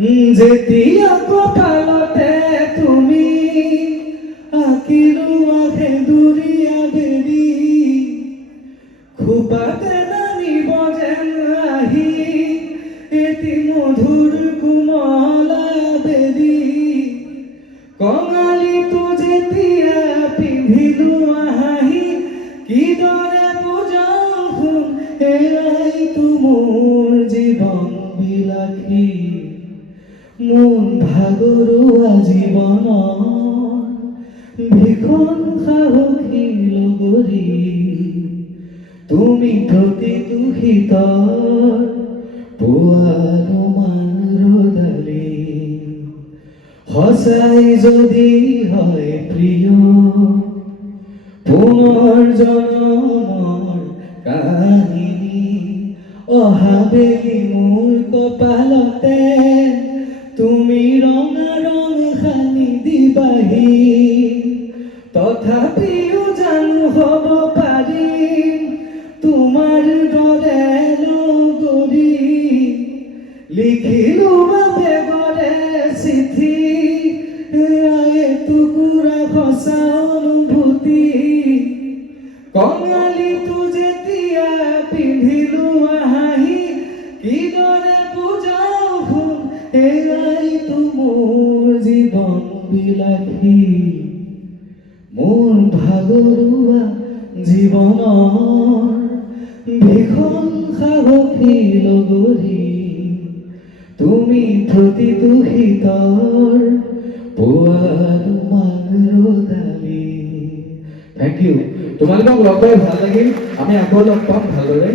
যেতিয়া কপালতে তুমি আঁকিলোৱা সেন্দুৰীয়া বেলি খোপাতে নামিব যেন আহি এটি মধুৰ কোমলা বেলি কঙালীটো যেতিয়া পিন্ধিলো হাঁহি কিদৰে বুজাও সোণ এৰাইতো মোৰ জীৱন বিলাসী মন ভাগৰুৱা জীৱনৰ ভীষণ সাহসী লগৰী তুমি প্ৰতিটো শীতৰ পোৱা তোমাৰ ৰ'দালি সঁচাই যদি হয় প্ৰিয় পুনৰ জনমৰ কাহিনী অহা বেলি মোৰ কপালতে তুমি ৰঙা ৰং সানি দিবাহি তথাপিও জানো হ'ব পাৰিম তোমাৰ দৰে লগৰী লিখিলো বেগৰে চিঠি এটুকুৰা সঁচা অনুভূতি কঙালীটো যেতিয়া পিন্ধিলো হাঁহি কিদৰে বুজাও সোণ এৰাইতো মোৰ জীৱন বিলাসী মোৰ ভাগৰুৱা জীৱনৰ ভীষণ সাহসী লগৰী তুমি প্ৰতিটো শীতৰ পোৱা তোমাৰ ৰ'দালি। Thank U. তোমালোকক লগ পাই ভাল লাগিল। আমি আকৌ লগ পাম ভালদৰে।